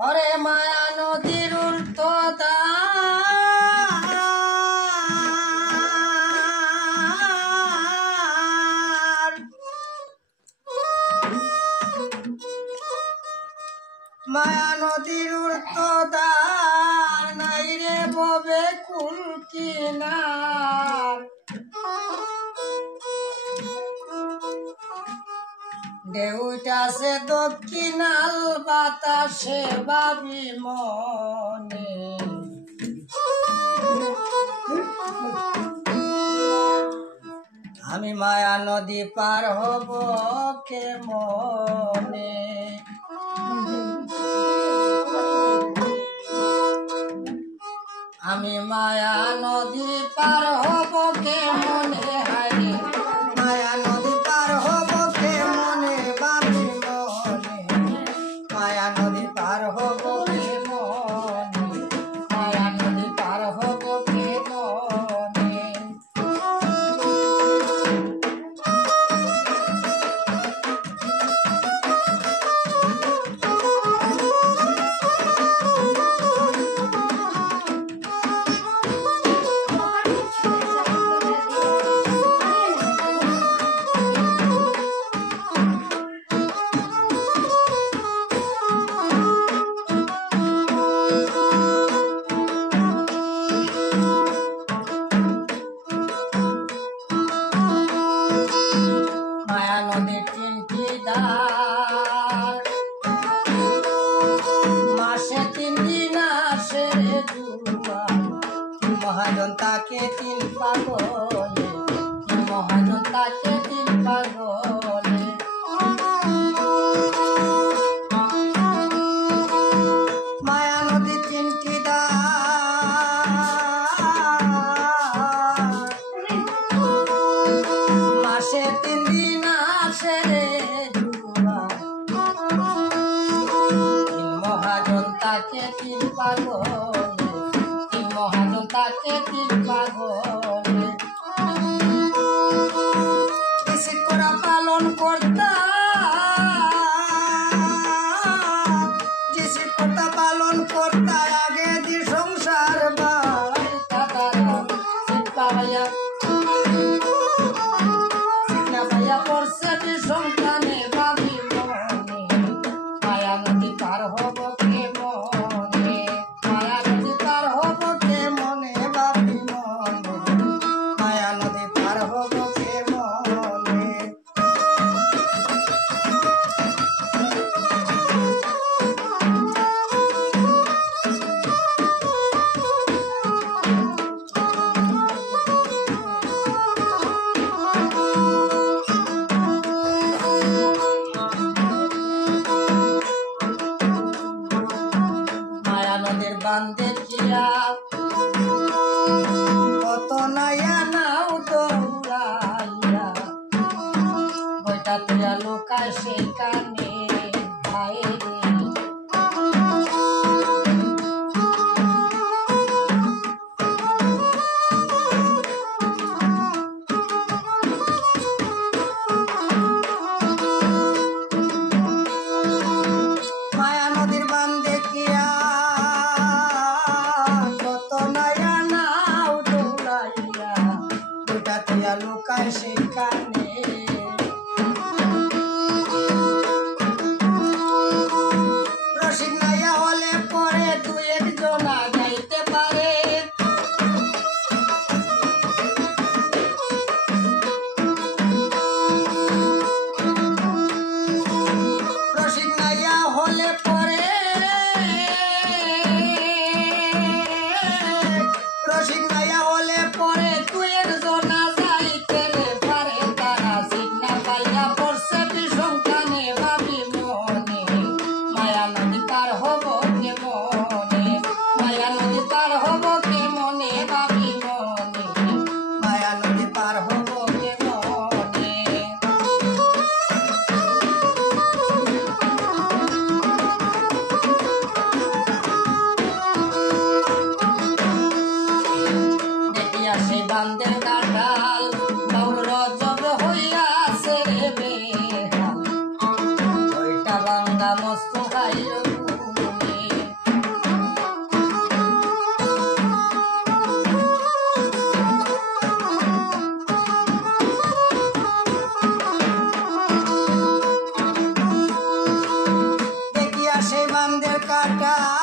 ওরে মায়া নদীর উর্তদার মায়া নদীর উর্তদার নাই রে ববে কুল কিনার ঢেউটাছে দক্ষিণাল বাতাসে ভাবি মনে আমি মায়া নদী পার হব কেমনে আমি মায়া নদী পার হব কেমনে হায় মায়া নদী পার হব কেমনে ভাবি মনে মায়া নদী পার হব কেমনে মায়া নদী পার হব কেমনে মহাজন তাকে তিন পাগলে মহাজন তাকে তিন পাগলে মায়া নদী তিনটি মাসে 3 দিন আসে রে মহাজন তাকে তিন পাগলে মহাজন তাকে তিন পাগলে কিসে করা পালন করতা কিসে কথা পালন করতা আগে দি সংসার বাই কাতারা সিতা ভাইয়া পড়ছে দি সন্তানে ভাবি মনে মায়া নদী পার হব কেমনে মায়া নদী পার হব কেমনে ভাবি মনে মায়া নদী পার হব কেমনে বান্ধে দিয়া কত নাইয়া নাও দৌড়াইয়া বইটা তুয়া লোকায় সেখানে ভাই মায়া নদীর বান্ধে দিয়া লোকায় সেখানে রশিদ নাইয়া হলে পরে 2-1 জনা গাইতে পারে রশিদ নাইয়া হলে পরে রশিদ নাইয়া হলে পরে 2-1 জনা বান্ধের কাঁঠাল বাউল রজব হইয়াছে রে বেহাল ওইটা বাঙ্গা মস্ত খাইল চাঁদের কাটা